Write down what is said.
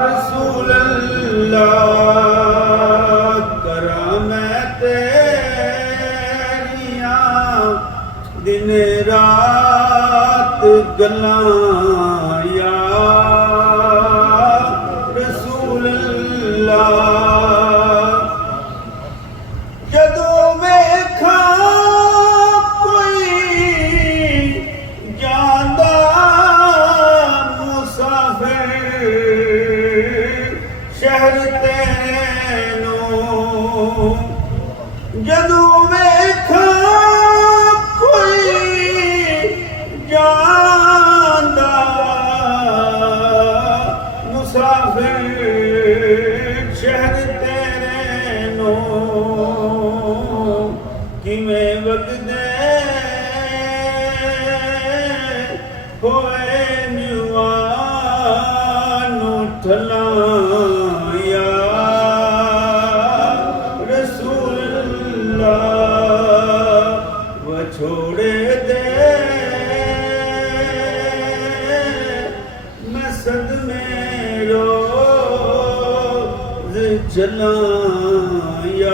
रसूल अल्लाह करा मैं तेरियां दिन रात गल्लां या रसूल अल्लाह। जदों वेखां कोई जांदा मुसाफिर शहर तैनों, जदों वेखां कोई जांदा मुसाफिर शहर तैनों, किवें वगदे होए निवानो ठलां या रसूल अल्लाह। वछोड़े दे मैं सदमे रोज़ चलां या